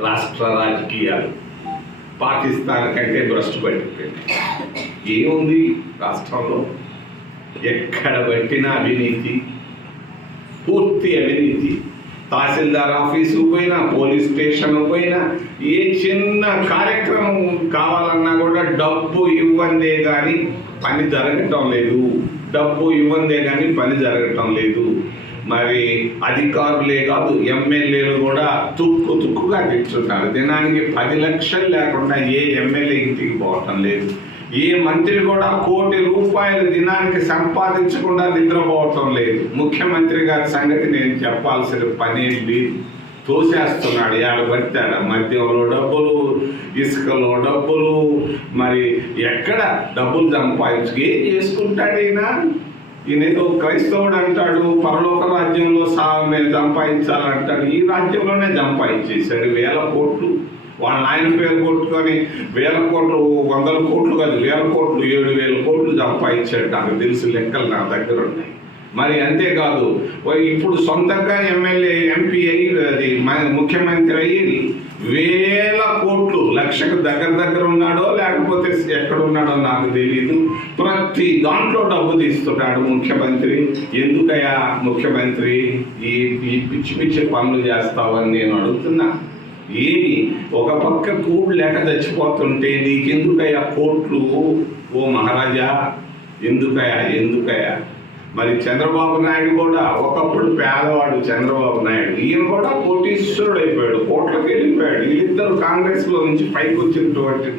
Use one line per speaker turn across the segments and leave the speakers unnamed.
రాష్ట్ర రాజకీయాలు పాకిస్తాన్ కంటే భ్రష్టు పట్టిపోయింది ఏముంది? రాష్ట్రంలో ఎక్కడ పెట్టిన అవినీతి పూర్తి అవినీతి. తహసీల్దార్ ఆఫీసు పోయినా పోలీస్ స్టేషన్ పోయినా ఏ చిన్న కార్యక్రమం కావాలన్నా కూడా డబ్బు ఇవ్వందే కానీ పని జరగటం లేదు. డబ్బు ఇవ్వందే కానీ పని జరగటం లేదు. మరి అధికారులే కాదు ఎమ్మెల్యేలు కూడా తుక్కు తుక్కుగా తెచ్చుంటారు దినానికి పది లక్షలు లేకుండా ఏ ఎమ్మెల్యే ఇంటికి పోవటం లేదు. ఏ మంత్రి కూడా కోటి రూపాయలు దినానికి సంపాదించకుండా నిద్రపోవటం లేదు. ముఖ్యమంత్రి గారి సంగతి నేను చెప్పాల్సిన పని లేదు తోసేస్తున్నాడు ఏడ పడతాడు మద్యంలో డబ్బులు ఇసుకలో డబ్బులు మరి ఎక్కడ డబ్బులు సంపాదించుకు ఏం చేసుకుంటాడు ఈయన? ఈయన క్రైస్తవుడు అంటాడు పరలోక రాజ్యంలో సా మేము సంపాదించాలంటాడు. ఈ రాజ్యంలోనే సంపాదించేశాడు వేల కోట్లు. వాళ్ళ నాయన పేరు కొట్టుకొని వేల కోట్లు వందల కోట్లు కాదు వేల కోట్లు ఏడు వేల కోట్లు సంపాదించాడు. నాకు తెలిసి లెక్కలు నా దగ్గర ఉన్నాయి. మరి అంతేకాదు ఇప్పుడు సొంతంగా ఎమ్మెల్యే ఎంపీ అయ్యి అది ముఖ్యమంత్రి అయ్యి వేల కోట్లు లక్షకు దగ్గర దగ్గర ఉన్నాడో లేకపోతే ఎక్కడ ఉన్నాడో నాకు తెలియదు ప్రతి దాంట్లో డబ్బు తీస్తున్నాడు ముఖ్యమంత్రి. ఎందుకయ్యా ముఖ్యమంత్రి ఈ ఈ పిచ్చి పిచ్చి పనులు చేస్తావని నేను అడుగుతున్నా. ఏమి? ఒక పక్క కూడు లేక చచ్చిపోతుంటే నీకెందుకయ్యా కోట్లు? ఓ మహారాజా ఎందుకయ్యా ఎందుకయ్యా? మరి చంద్రబాబు నాయుడు కూడా ఒకప్పుడు పేదవాడు చంద్రబాబు నాయుడు. ఈయన కూడా కోటీశ్వరుడు అయిపోయాడు కోట్లకు వెళ్ళిపోయాడు. వీళ్ళిద్దరు కాంగ్రెస్లో నుంచి పైకి వచ్చినటువంటి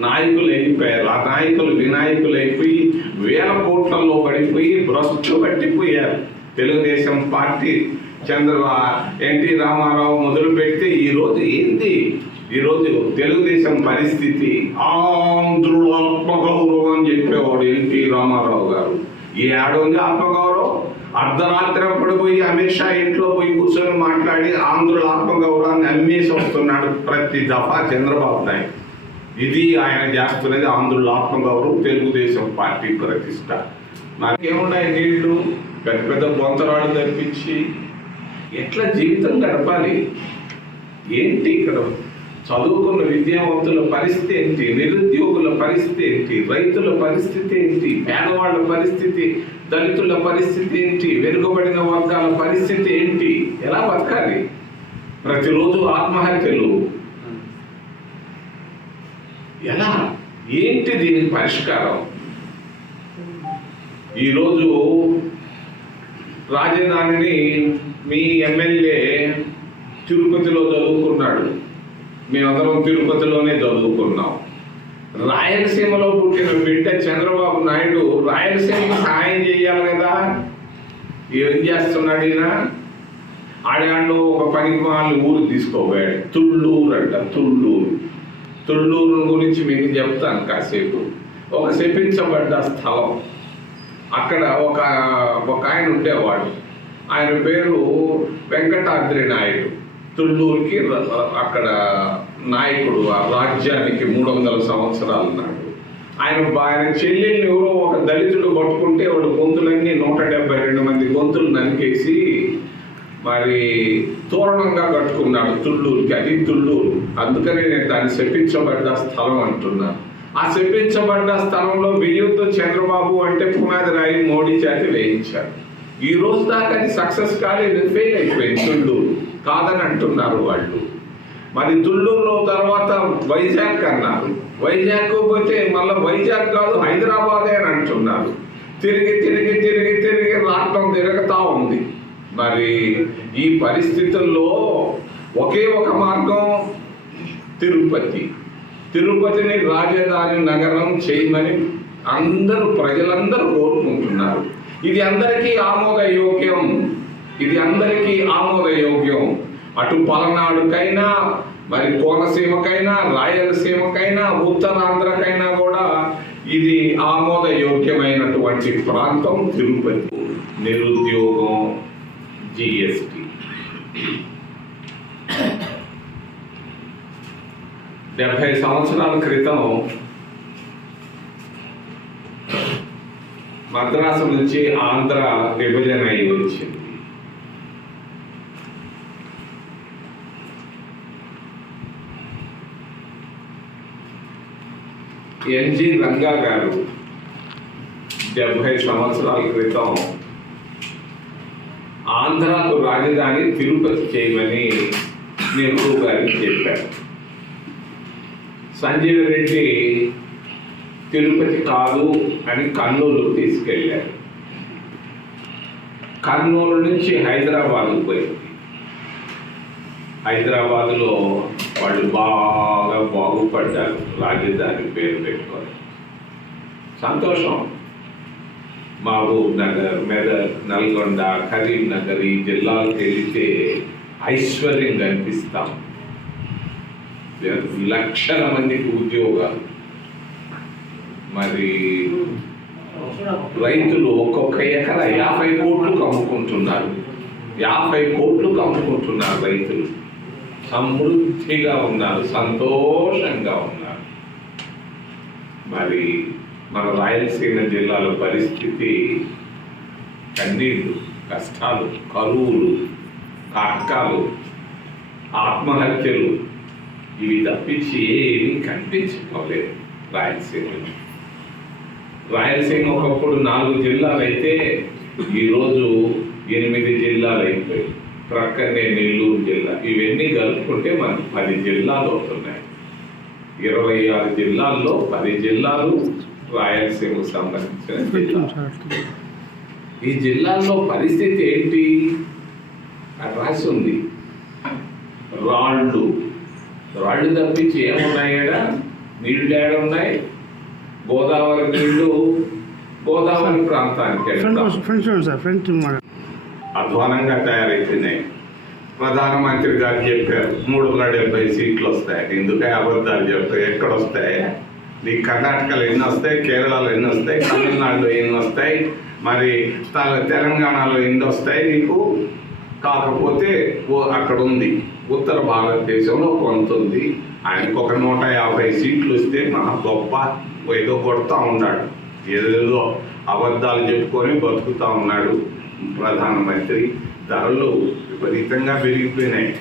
నాయకులు వెళ్ళిపోయారు ఆ నాయకులు వినాయకులు అయిపోయి వేల కోట్లలో పడిపోయి భ్రష్టు పట్టిపోయారు. తెలుగుదేశం పార్టీ చంద్ర ఎన్టీ రామారావు మొదలు పెడితే ఈ రోజు ఏంది? ఈరోజు తెలుగుదేశం పరిస్థితి ఆంధ్రుల ఏడుంది. ఆత్మగౌరవం. అర్ధరాత్రి అప్పుడు పోయి అమిత్ షా ఇంట్లో పోయి కూర్చొని మాట్లాడి ఆంధ్రుల ఆత్మగౌరవాన్ని అమ్మేసి వస్తున్నాడు ప్రతి దఫా చంద్రబాబు నాయుడు. ఇది ఆయన చేస్తున్నది ఆంధ్రుల ఆత్మగౌరవం తెలుగుదేశం పార్టీ ప్రతిష్ట. నాకేమున్నాయి నీళ్ళు? పెద్ద పెద్ద బొంతరాళ్ళు తప్పించి ఎట్లా జీవితం గడపాలి? ఏంటి ఇక్కడ? చదువుకున్న విద్యావంతుల పరిస్థితి ఏంటి? నిరుద్యోగుల పరిస్థితి ఏంటి? రైతుల పరిస్థితి ఏంటి? పేదవాళ్ళ పరిస్థితి దళితుల పరిస్థితి ఏంటి? వెనుకబడిన వర్గాల పరిస్థితి ఏంటి? ఎలా బతకాలి? ప్రతిరోజు ఆత్మహత్యలు. ఎలా? ఏంటి దీనికి పరిష్కారం? ఈరోజు రాజధానిని మీ ఎమ్మెల్యే తిరుపతిలో చదువుకున్నాడు. మేమందరం తిరుపతిలోనే చదువుకున్నాం. రాయలసీమలో పుట్టిన బిడ్డ చంద్రబాబు నాయుడు రాయలసీమకి సహాయం చేయాలి కదా? ఏం చేస్తున్నాడు ఈయన? ఆడాడు ఒక పనికి వాళ్ళు ఊరు తీసుకోబోయాడు. తుళ్ళూరు అంట తుళ్ళూరు. తుళ్ళూరు గురించి మీకు చెప్తాను కాసేపు. ఒక శపించబడ్డ స్థలం. అక్కడ ఒక ఒక ఆయన ఉండేవాడు. ఆయన పేరు వెంకటాద్రి నాయుడు. తుళ్ళూరుకి అక్కడ నాయకుడు ఆ రాజ్యానికి మూడు వందల సంవత్సరాలు నాడు ఆయన ఆయన చెల్లెల్ని ఎవరో ఒక దళితుడు పట్టుకుంటే వాడు గొంతులన్నీ నూట డెబ్బై రెండు మంది గొంతులు నరికేసి మరి తోరణంగా కట్టుకున్నాడు తుళ్ళూరుకి. అది తుళ్ళూరు. అందుకనే నేను దాన్ని శపించబడ్డ స్థలం అంటున్నాను ఆ శపించబడ్డ స్థలంలో వెయ్యొద్దు చంద్రబాబు అంటే పునాది రాయి మోడీ చేతి వేయించారు ఈ రోజు దాకా అది సక్సెస్ కాలేదు ఫెయిల్ అయిపోయింది తుళ్ళూరు. కాదని అంటున్నారు వాళ్ళు. మరి తుళ్ళూరులో తర్వాత వైజాగ్ అన్నారు. వైజాగ్ పోతే మళ్ళీ వైజాగ్ కాదు హైదరాబాదే అని అంటున్నారు. తిరిగి తిరిగి తిరిగి తిరిగి రాష్ట్రం తిరగతా ఉంది. మరి ఈ పరిస్థితుల్లో ఒకే ఒక మార్గం తిరుపతి. తిరుపతిని రాజధాని నగరం చేయమని అందరూ ప్రజలందరూ కోరుకుంటున్నారు. ఇది అందరికీ ఆమోదయోగ్యం. ఇది అందరికీ ఆమోదయోగ్యం. అటు పలనాడుకైనా మరి కోనసీమకైనా రాయలసీమకైనా ఉత్తరాంధ్రకైనా కూడా ఇది ఆమోదయోగ్యమైనటువంటి ప్రాంతం తిరుపతి. నిరుద్యోగం జిఎస్టి డెబ్బై సంవత్సరాల క్రితం మద్రాసు నుంచి ఆంధ్ర విభజన అయి వచ్చింది. ఎన్జి రంగా గారు డెబ్భై సంవత్సరాల క్రితం ఆంధ్రాకు రాజధాని తిరుపతి చేయమని నెహ్రూ గారికి చెప్పారు. సంజీవ రెడ్డి తిరుపతి కాదు అని కర్నూలు తీసుకెళ్ళారు. కర్నూలు నుంచి హైదరాబాద్ పోయింది. హైదరాబాద్లో వాళ్ళు బాగా బాగుపడ్డారు రాజధాని పేరు పెట్టుకొని. సంతోషం. మహబూబ్ నగర్ మెదక్ నల్గొండ కరీంనగర్ ఈ జిల్లాలకు వెళితే ఐశ్వర్యం కనిపిస్తాం. లక్షల మందికి ఉద్యోగాలు. మరి రైతులు ఒక్కొక్క ఎకరా యాభై కోట్లు కమ్ముకుంటున్నారు. యాభై కోట్లు కమ్ముకుంటున్నారు రైతులు. సమృద్ధిగా ఉన్నారు సంతోషంగా ఉన్నారు. మరి మన రాయలసీమ జిల్లాలో పరిస్థితి కన్నీళ్ళు కష్టాలు కరువులు కాటకాలు ఆత్మహత్యలు ఇవి తప్పించి ఏమీ కనిపించుకోలేదు రాయలసీమలో. రాయలసీమ ఒకప్పుడు నాలుగు జిల్లాలు అయితే ఈరోజు ఎనిమిది జిల్లాలు అయిపోయాయి ప్రక్కనే నెల్లూరు జిల్లా. ఇవన్నీ కలుపుకుంటే మనకు పది జిల్లాలు అవుతున్నాయి. ఇరవై ఆరు జిల్లాల్లో పది జిల్లాలు రాయలసీమకు సంబంధించిన జిల్లా. ఈ జిల్లాల్లో పరిస్థితి ఏంటి? రాసి ఉంది. రాళ్ళు. రాళ్ళు తప్పించి ఏమున్నాయడా నీళ్ళు ఏడ ఉన్నాయి? గోదావరి నీళ్ళు గోదావరి ప్రాంతానికి అధ్వానంగా తయారైపోయినాయి ప్రధానమంత్రి గారు చెప్పారు మూడు వందల డెబ్బై సీట్లు వస్తాయి ఎందుకే అబద్ధాలు చెప్తాయి ఎక్కడ వస్తాయి నీ కర్ణాటకలో ఎన్ని వస్తాయి? కేరళలో ఎన్ని వస్తాయి? తమిళనాడులో ఎన్ని వస్తాయి? మరి తెలంగాణలో ఎన్ని వస్తాయి నీకు? కాకపోతే ఓ- అక్కడ ఉంది ఉత్తర భారతదేశంలో కొంత ఉంది. ఆయనకు ఒక నూట యాభై సీట్లు వస్తే మహా గొప్ప ఏదో కొడుతూ ఉన్నాడు. ఏదేదో అబద్ధాలు చెప్పుకొని బతుకుతూ ఉన్నాడు. ప్రధానమంత్రి ధరలు విపరీతంగా పెరిగిపోయినాయి.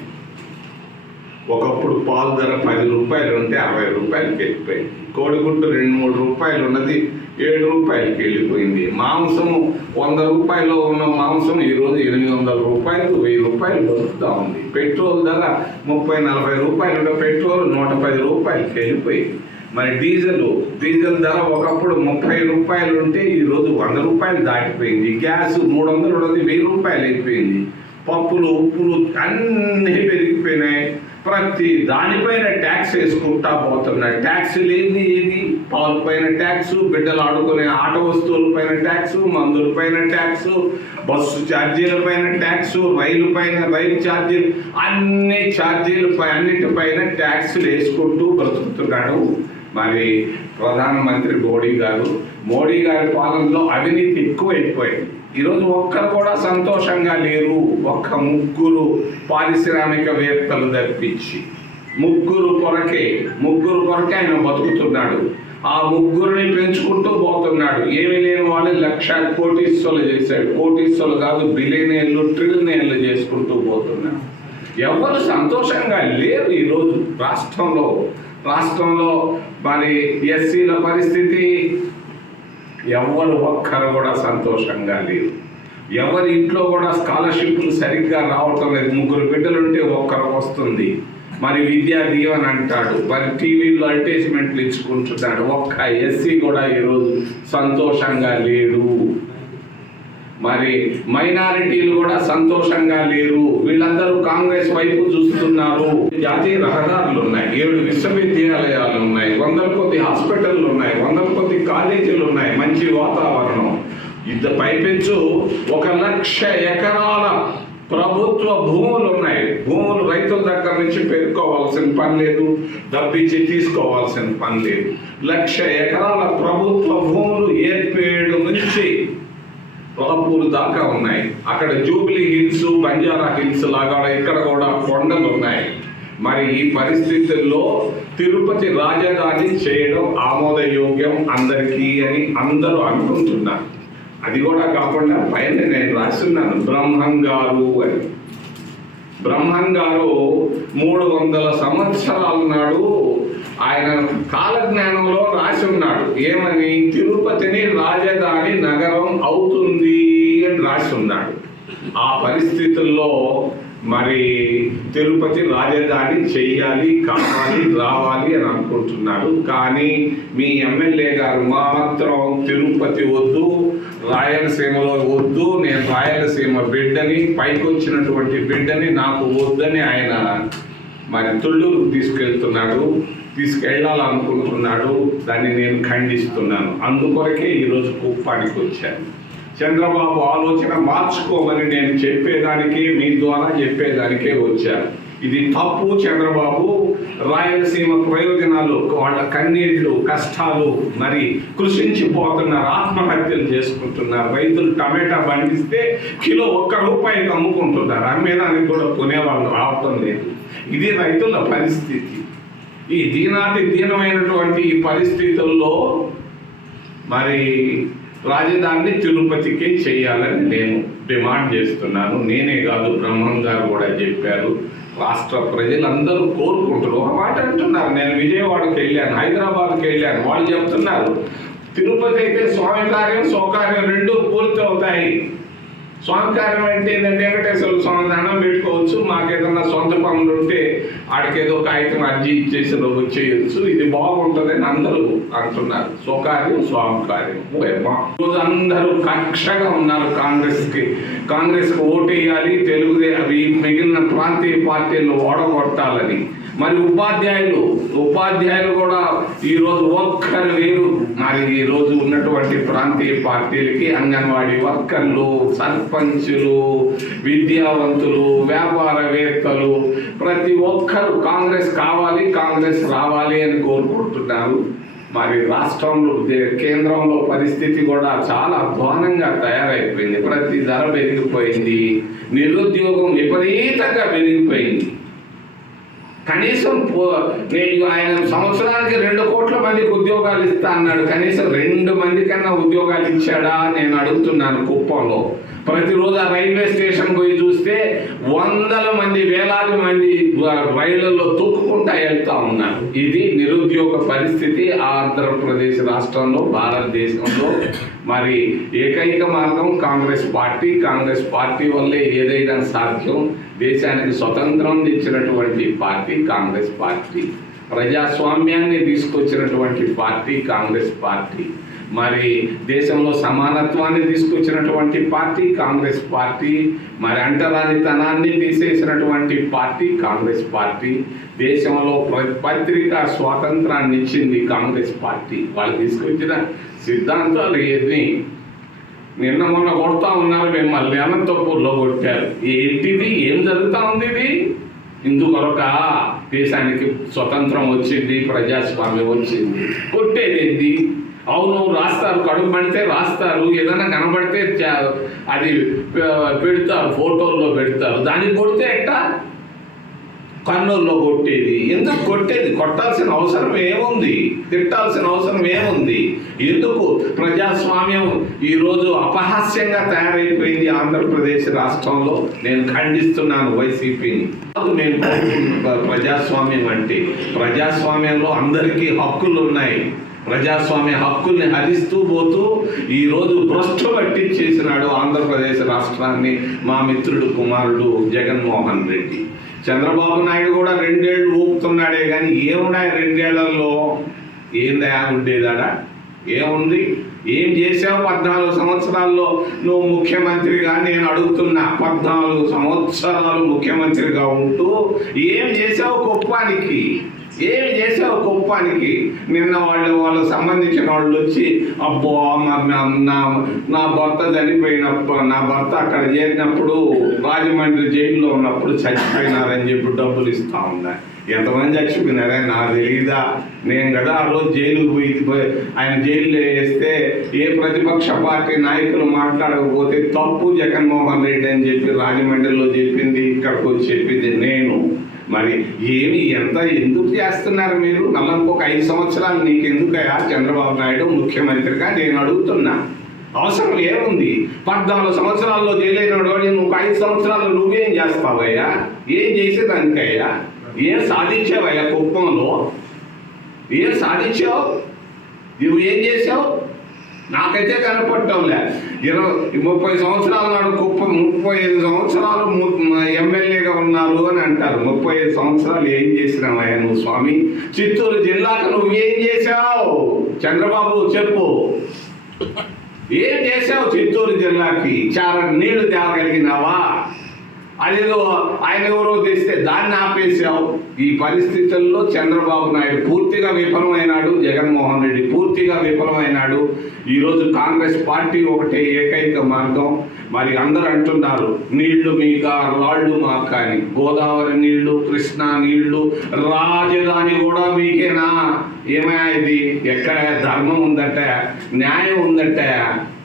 ఒకప్పుడు పాలు ధర పది రూపాయలు ఉంటే అరవై రూపాయలకి వెళ్ళిపోయింది. కోడిగుడ్డు రెండు మూడు రూపాయలు ఉన్నది ఏడు రూపాయలకి వెళ్ళిపోయింది. మాంసము వంద రూపాయలు ఉన్న మాంసం ఈరోజు ఎనిమిది వందల రూపాయలు వెయ్యి రూపాయలు దొరుకుతూ ఉంది. పెట్రోల్ ధర ముప్పై నలభై రూపాయలు ఉంటే పెట్రోల్ నూట పది రూపాయలకి వెళ్ళిపోయింది. మరి డీజిల్ డీజిల్ ధర ఒకప్పుడు ముప్పై రూపాయలు ఉంటే ఈరోజు వంద రూపాయలు దాటిపోయింది. గ్యాస్ మూడు వందలు ఉన్నది వెయ్యి రూపాయలు అయిపోయింది. పప్పులు ఉప్పులు అన్నీ పెరిగిపోయినాయి. ప్రతి దానిపైన ట్యాక్స్ వేసుకుంటా పోతున్నాయి ట్యాక్స్ లేని ఏది? పాలు పైన ట్యాక్స్ బిడ్డలు ఆడుకునే ఆట వస్తువుల పైన ట్యాక్స్ మందుల పైన ట్యాక్స్ బస్సు ఛార్జీల పైన ట్యాక్స్ రైలు పైన రైలు ఛార్జీలు అన్ని ఛార్జీలపై అన్నిటిపైన ట్యాక్స్లు వేసుకుంటూ బ్రతుకుతున్నాడు. మరి ప్రధానమంత్రి మోడీ గారు. మోడీ గారి పాలనలో అవినీతి ఎక్కువైపోయింది ఈరోజు ఒక్కరు కూడా సంతోషంగా లేరు. ఒక్క ముగ్గురు పారిశ్రామికవేత్తలు తప్పించి. ముగ్గురు కొరకే ముగ్గురు కొరకే ఆయన బతుకుతున్నాడు. ఆ ముగ్గురిని పెంచుకుంటూ పోతున్నాడు. ఏమీ లేని వాళ్ళు లక్ష కోటీశ్వలు చేశాడు. కోటీశ్వలు కాదు బిలియనీర్లు ట్రిలియనీర్లు చేసుకుంటూ పోతున్నాడు ఎవరు సంతోషంగా లేరు ఈరోజు రాష్ట్రంలో. రాష్ట్రంలో మరి ఎస్సీల పరిస్థితి ఎవరు ఒక్కరు కూడా సంతోషంగా లేరు. ఎవరి ఇంట్లో కూడా స్కాలర్షిప్లు సరిగ్గా రావటం లేదు. ముగ్గురు బిడ్డలుంటే ఒక్కరికి వస్తుంది. మరి విద్యా దీవెన అంటాడు. మరి టీవీలో అడ్వర్టైజ్మెంట్లు ఇచ్చుకుంటున్నాడు. ఒక్క ఎస్సీ కూడా ఈరోజు సంతోషంగా లేడు మరి మైనారిటీలు కూడా సంతోషంగా లేరు. వీళ్ళందరూ కాంగ్రెస్ వైపు చూస్తున్నారు. జాతీయ రహదారులు ఉన్నాయి. ఏడు విశ్వవిద్యాలయాలు ఉన్నాయి. వందల కొద్ది హాస్పిటల్లు ఉన్నాయి. వందల కొద్ది కాలేజీలు ఉన్నాయి. మంచి వాతావరణం. ఇంత పైపెచ్చు ఒక లక్ష ఎకరాల ప్రభుత్వ భూములు ఉన్నాయి. భూములు రైతుల దగ్గర నుంచి పెరుకోవాల్సిన పని లేదు. డబ్బిచ్చి తీసుకోవాల్సిన పని లేదు. లక్ష ఎకరాల ప్రభుత్వ భూములు ఏర్పేడు నుంచి తొలపూరు దాకా ఉన్నాయి. అక్కడ జూబ్లీ హిల్స్ బంజారా హిల్స్ లాగా ఇక్కడ కూడా కొండలు ఉన్నాయి. మరి ఈ పరిస్థితుల్లో తిరుపతి రాజధాని చేయడం ఆమోదయోగ్యం అందరికీ అని అందరూ అనుకుంటున్నారు. అది కూడా కాకుండా పైన నేను రాస్తున్నాను బ్రహ్మంగారు అని. బ్రహ్మన్ గారు మూడు వందల సంవత్సరాల నాడు ఆయన కాలజ్ఞానంలో రాసి ఉన్నాడు. ఏమని? తిరుపతిని రాజధాని నగరం అవుతుంది అని రాసి ఉన్నాడు. ఆ పరిస్థితుల్లో మరి తిరుపతి రాజధాని చెయ్యాలి కావాలి రావాలి అని అనుకుంటున్నాడు. కానీ మీ ఎమ్మెల్యే గారు మాత్రం తిరుపతి వద్దు రాయలసీమలో వద్దు నేను రాయలసీమ బిడ్డని పైకి వచ్చినటువంటి బిడ్డని నాకు వద్దని ఆయన మరి తుళ్ళూరు తీసుకెళ్తున్నాడు తీసుకెళ్ళాలనుకుంటున్నాడు దాన్ని నేను ఖండిస్తున్నాను. అందుకొరకే ఈరోజు కుప్పానికి వచ్చాను. చంద్రబాబు ఆలోచన మార్చుకోమని నేను చెప్పేదానికే మీ ద్వారా చెప్పేదానికే వచ్చాను. ఇది తప్పు చంద్రబాబు రాయలసీమ ప్రయోజనాలు వాళ్ళ కన్నీళ్ళు కష్టాలు మరి కృషించిపోతున్నారు ఆత్మహత్యలు చేసుకుంటున్నారు. రైతులు టమాటా పండిస్తే కిలో ఒక్క రూపాయికి అమ్ముకుంటున్నారు. అమ్మేదానికి కూడా కొనేవాళ్ళు రావటం లేదు. ఇది రైతుల పరిస్థితి. ఈ దీనాతి దీనమైనటువంటి ఈ పరిస్థితుల్లో మరి రాజధానిని తిరుపతికే చేయాలని నేను డిమాండ్ చేస్తున్నాను. నేనే కాదు బ్రహ్మం గారు కూడా చెప్పారు. రాష్ట్ర ప్రజలందరూ కోరుకుంటారు ఒక మాట అంటున్నారు. నేను విజయవాడకి వెళ్ళాను హైదరాబాద్కి వెళ్ళాను. వాళ్ళు చెప్తున్నారు తిరుపతి అయితే స్వామి కార్యం స్వకార్యం రెండు పూర్తి అవుతాయి. స్వామి కార్యం అంటే ఏంటంటే వెంకటేశ్వర స్వామి దండం పెట్టుకోవచ్చు. మాకేదన్నా సొంత పనులు ఉంటే ఆడికి ఏదో కాగితం అర్జీ ఇచ్చేసి వచ్చేయచ్చు. ఇది బాగుంటుందని అందరూ అంటున్నారు. స్వకార్యం స్వామి కార్యం రోజు ఈరోజు అందరూ కక్షగా ఉన్నారు కాంగ్రెస్కి. కాంగ్రెస్కి కాంగ్రెస్కి ఓటేయాలి తెలుగుదే అవి మిగిలిన ప్రాంతీయ పార్టీలు ఓడగొట్టాలని. మరి ఉపాధ్యాయులు ఉపాధ్యాయులు కూడా ఈరోజు ఒక్కరు లేరు మరి ఈ రోజు ఉన్నటువంటి ప్రాంతీయ పార్టీలకి అంగన్వాడీ వర్కర్లు సర్పంచులు విద్యావంతులు వ్యాపారవేత్తలు ప్రతి ఒక్కరు కాంగ్రెస్ కావాలి కాంగ్రెస్ రావాలి అని కోరుకుంటున్నారు. మరి రాష్ట్రంలో దే- కేంద్రంలో పరిస్థితి కూడా చాలా అధ్వానంగా తయారైపోయింది. ప్రతి ధర పెరిగిపోయింది. నిరుద్యోగం విపరీతంగా పెరిగిపోయింది. కనీసం నేను ఆయన సంవత్సరానికి రెండు కోట్ల మందికి ఉద్యోగాలు ఇస్తా అన్నాడు. కనీసం రెండు మంది కన్నా ఉద్యోగాలు ఇచ్చాడా నేను అడుగుతున్నాను కుప్పంలో. ప్రతిరోజు ఆ రైల్వే స్టేషన్ పోయి చూస్తే వందల మంది వేలాది మంది రైళ్ళలో తొక్కుకుంటా వెళ్తా ఉన్నారు. ఇది నిరుద్యోగ పరిస్థితి ఆంధ్రప్రదేశ్ రాష్ట్రంలో భారతదేశంలో. మరి ఏకైక మార్గం కాంగ్రెస్ పార్టీ. కాంగ్రెస్ పార్టీ వల్లే ఏదైనా సాధ్యం. దేశానికి స్వతంత్రం తెచ్చినటువంటి పార్టీ కాంగ్రెస్ పార్టీ ప్రజాస్వామ్యాన్ని తీసుకొచ్చినటువంటి పార్టీ కాంగ్రెస్ పార్టీ. మరి దేశంలో సమానత్వాన్ని తీసుకొచ్చినటువంటి పార్టీ కాంగ్రెస్ పార్టీ మరి అంటరానితనాన్ని తీసేసినటువంటి పార్టీ కాంగ్రెస్ పార్టీ దేశంలో పత్రికా స్వాతంత్రాన్ని ఇచ్చింది కాంగ్రెస్ పార్టీ. వాళ్ళు తీసుకొచ్చిన సిద్ధాంతాలు ఎన్ని నిన్న మొన్న కొడతా ఉన్నారు మిమ్మల్ని అనంతపూర్లో కొట్టారు. ఏంటిది? ఏం జరుగుతూ ఉంది ఇది? ఇందుకొరక దేశానికి స్వతంత్రం వచ్చింది ప్రజాస్వామ్యం వచ్చింది. కొట్టేది ఏంది? అవును రాస్తారు కడుపు పడితే రాస్తారు. ఏదైనా కనబడితే చా- అది పెడతారు ఫోటోల్లో పెడతారు. దానికి కొడితే ఎట్టా? కర్నూలులో కొట్టేది. ఎందుకు కొట్టేది? కొట్టాల్సిన అవసరం ఏముంది? తిట్టాల్సిన అవసరం ఏముంది? ఎందుకు ప్రజాస్వామ్యం ఈరోజు అపహాస్యంగా తయారైపోయింది ఆంధ్రప్రదేశ్ రాష్ట్రంలో? నేను ఖండిస్తున్నాను వైసీపీని. నేను ప్రజాస్వామ్యం అంటే ప్రజాస్వామ్యంలో అందరికీ హక్కులు ఉన్నాయి. ప్రజాస్వామ్య హక్కుల్ని హరిస్తూ పోతూ ఈరోజు భ్రష్టు పట్టించేసినాడు ఆంధ్రప్రదేశ్ రాష్ట్రాన్ని మా మిత్రుడు కుమారుడు జగన్మోహన్ రెడ్డి. చంద్రబాబు నాయుడు కూడా రెండేళ్ళు ఊపుతున్నాడే కానీ ఏమున్నాయి రెండేళ్ళలో? ఏందయా ఉండేదాడా? ఏముంది? ఏం చేసావు పద్నాలుగు సంవత్సరాల్లో? నువ్వు ముఖ్యమంత్రిగా నేను అడుగుతున్నా పద్నాలుగు సంవత్సరాలు ముఖ్యమంత్రిగా ఉంటూ ఏం చేసావు కుప్పానికి ఏం చేసావు కుప్పానికి నిన్న వాళ్ళు వాళ్ళకి సంబంధించిన వాళ్ళు వచ్చి అబ్బో మా- నా- నా భర్త చనిపోయినప్పుడు నా భర్త అక్కడ చేరినప్పుడు రాజమండ్రి జైల్లో ఉన్నప్పుడు చచ్చిపోయినారని చెప్పి డబ్బులు ఇస్తా ఉన్నా. ఎంతమంది చచ్చిపోయినారే? నాకు తెలియదా నేను కదా ఆ రోజు జైలుకు పోయి పోయి- ఆయన జైల్లో వేస్తే ఏ ప్రతిపక్ష పార్టీ నాయకులు మాట్లాడకపోతే తప్పు జగన్మోహన్ రెడ్డి అని చెప్పి రాజమండ్రిలో చెప్పింది ఇక్కడికి వచ్చి చెప్పింది నేను. మరి ఏమి ఎంత ఎందుకు చేస్తున్నారు మీరు? నల్ల ఇంకొక ఐదు సంవత్సరాలు నీకు చంద్రబాబు నాయుడు ముఖ్యమంత్రిగా నేను అడుగుతున్నా. అవసరం ఏముంది? పద్నాలుగు సంవత్సరాల్లో జైలైనడు నేను నువ్వు ఐదు సంవత్సరాలు నువ్వేం చేస్తావయ్యా? ఏం చేసేదానికయ్యా? ఏం సాధించావయ్యా కుప్పంలో? ఏం సాధించావు? నువ్వు ఏం చేసావు? నాకైతే కనపడటంలే. ఇరవై ముప్పై సంవత్సరాల నాడు కుప్ప ముప్పై ఐదు సంవత్సరాలు ము- ఎమ్మెల్యేగా ఉన్నారు అని అంటారు. ముప్పై ఐదు సంవత్సరాలు ఏం చేసినావయ్యా నువ్వు స్వామి? చిత్తూరు జిల్లాకు నువ్వు ఏం చేశావు? చంద్రబాబు చెప్పు. ఏం చేశావు చిత్తూరు జిల్లాకి? చాలా నీళ్ళు తేగలిగినావా అదేదో ఆయన ఎవరో తెస్తే దాన్ని ఆపేశావు. ఈ పరిస్థితుల్లో చంద్రబాబు నాయుడు పూర్తిగా విఫలమైనాడు జగన్మోహన్ రెడ్డి పూర్తిగా విఫలమైనాడు. ఈరోజు కాంగ్రెస్ పార్టీ ఒకటే ఏకైక మార్గం. మరి అందరు అంటున్నారు నీళ్ళు మీక రాళ్ళు మాక అని గోదావరి నీళ్ళు కృష్ణా నీళ్ళు రాజధాని కూడా మీకేనా? ఏమయ్యా ఇది? ఎక్కడ ధర్మం ఉందట? న్యాయం ఉందట?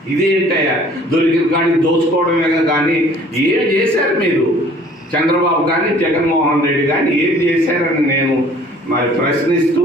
ఇదేంటయ్యా దొరికిన కానీ దోచుకోవడమే కానీ ఏం చేశారు మీరు? చంద్రబాబు కానీ జగన్మోహన్ రెడ్డి కానీ ఏం చేశారని నేను మరి ప్రశ్నిస్తూ